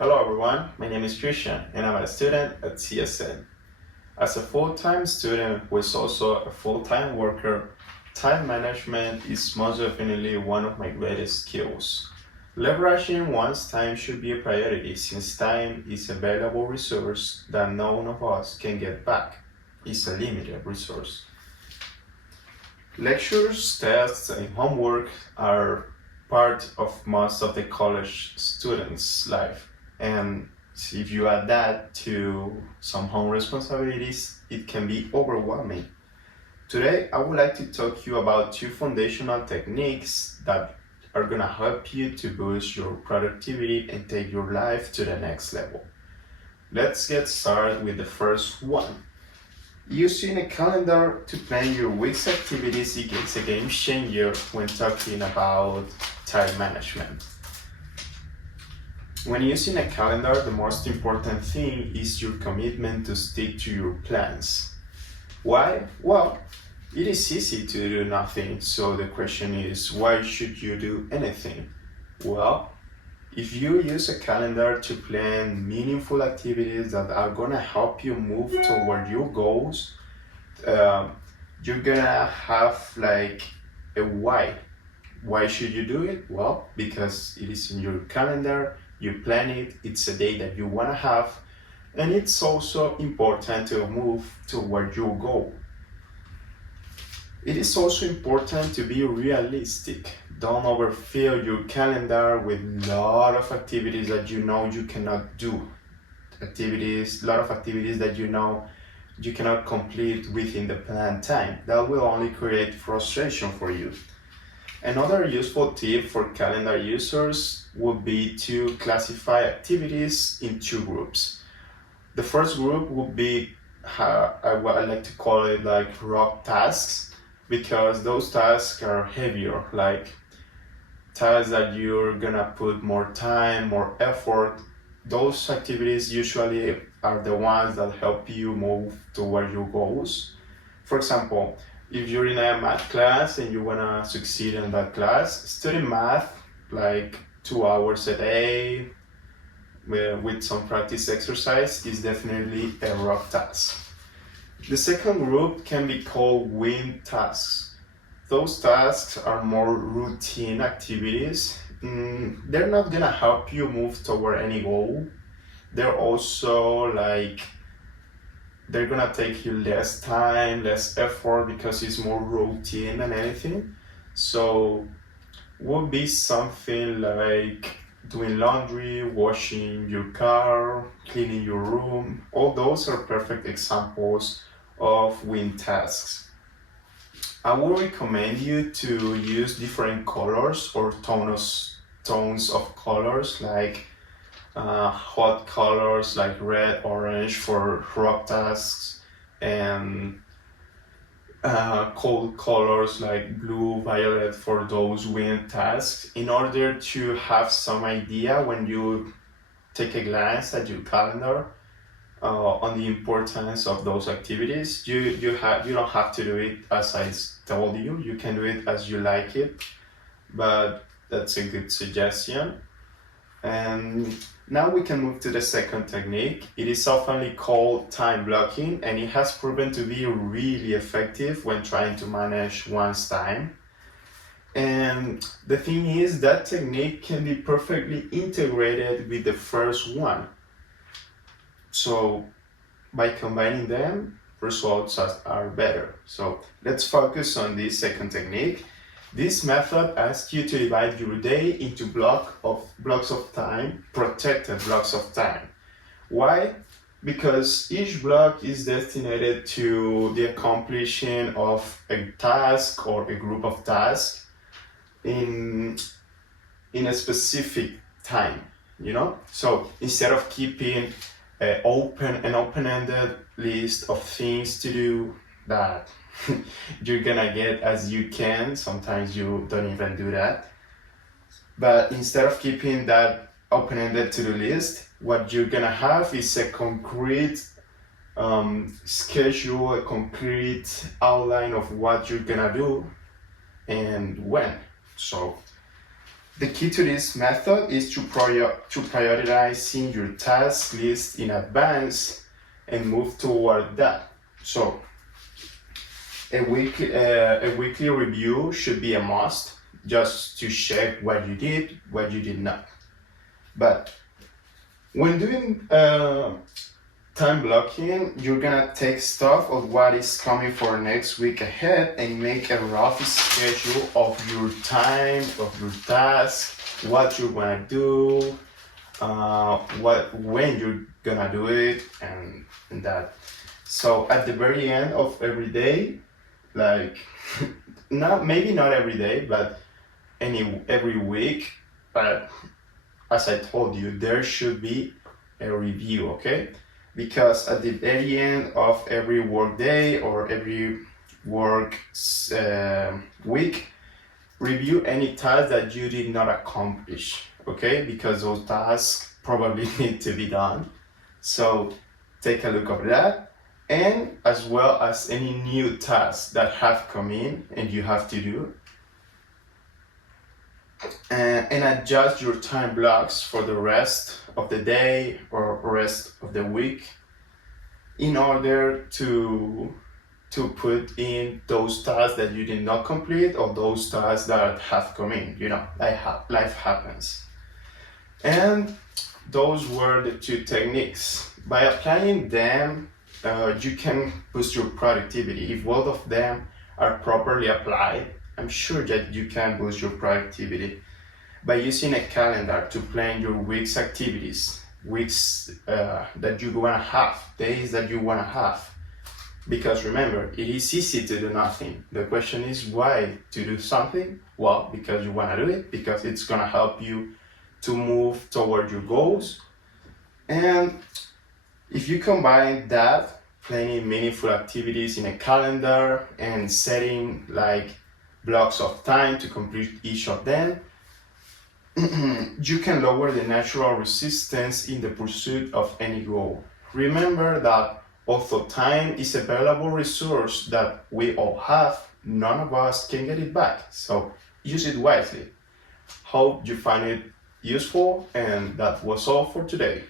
Hello everyone, my name is Christian and I'm a student at CSN. As a full-time student who is also a full-time worker, time management is most definitely one of my greatest skills. Leveraging one's time should be a priority since time is a valuable resource that none of us can get back. It's a limited resource. Lectures, tests, and homework are part of most of the college students' life. And if you add that to some home responsibilities, it can be overwhelming. Today, I would like to talk to you about two foundational techniques that are gonna help you to boost your productivity and take your life to the next level. Let's get started with the first one. Using a calendar to plan your week's activities is a game changer when talking about time management. When using a calendar, the most important thing is your commitment to stick to your plans. Why? Well, it is easy to do nothing, so the question is, why should you do anything? Well, if you use a calendar to plan meaningful activities that are gonna help you move toward your goals, you're gonna have like a why. Why should you do it? Well, because it is in your calendar, you plan it, it's a day that you wanna have, and it's also important to move toward your goal. It is also important to be realistic. Don't overfill your calendar with a lot of activities that you know you cannot do. A lot of activities that you know you cannot complete within the planned time. That will only create frustration for you. Another useful tip for calendar users would be to classify activities in two groups. The first group would be what I like to call it like rock tasks, because those tasks are heavier, like tasks that you're gonna put more time, more effort. Those activities usually are the ones that help you move toward your goals. For example, if you're in a math class and you wanna succeed in that class, studying math like 2 hours a day with some practice exercise is definitely a rough task. The second group can be called win tasks. Those tasks are more routine activities. They're not gonna help you move toward any goal. They're also they're gonna take you less time, less effort because it's more routine than anything. So would be something like doing laundry, washing your car, cleaning your room. All those are perfect examples of win tasks. I would recommend you to use different colors or tones of colors, like hot colors like red, orange for rock tasks, and cold colors like blue, violet for those win tasks, in order to have some idea when you take a glance at your calendar on the importance of those activities. You don't have to do it as I told you. You can do it as you like it, but that's a good suggestion. And now we can move to the second technique. It is often called time blocking, and it has proven to be really effective when trying to manage one's time. And the thing is, that technique can be perfectly integrated with the first one. So by combining them, results are better. So let's focus on this second technique. This method asks you to divide your day into blocks of time, protected blocks of time. Why? Because each block is destined to the accomplishing of a task or a group of tasks in a specific time, So instead of keeping an open-ended list of things to do that you're gonna get as you can, sometimes you don't even do that. But instead of keeping that open-ended to-do list, what you're gonna have is a concrete schedule, a concrete outline of what you're gonna do and when. So The key to this method is to prioritizing your task list in advance and move toward that. So a weekly review should be a must, just to check what you did, what you did not. But when doing time blocking, you're gonna take stock of what is coming for next week ahead and make a rough schedule of your time, of your task, what you're gonna do, when you're gonna do it, and that. So at the very end of every day, like maybe not every day, but every week, but as I told you, there should be a review, okay? Because at the very end of every work day or every work week, review any task that you did not accomplish, okay? Because those tasks probably need to be done. So take a look at that, and as well as any new tasks that have come in and you have to do. And adjust your time blocks for the rest of the day or rest of the week in order to put in those tasks that you did not complete or those tasks that have come in. Life happens. And those were the two techniques. By applying them, you can boost your productivity. If both of them are properly applied, I'm sure that you can boost your productivity by using a calendar to plan your week's activities, weeks that you wanna have, days that you wanna have. Because remember, it is easy to do nothing. The question is why to do something? Well, because you wanna do it, because it's gonna help you to move toward your goals. And if you combine that, planning meaningful activities in a calendar and setting like blocks of time to complete each of them, you can lower the natural resistance in the pursuit of any goal. Remember that although time is a valuable resource that we all have, none of us can get it back. So use it wisely. Hope you find it useful, and that was all for today.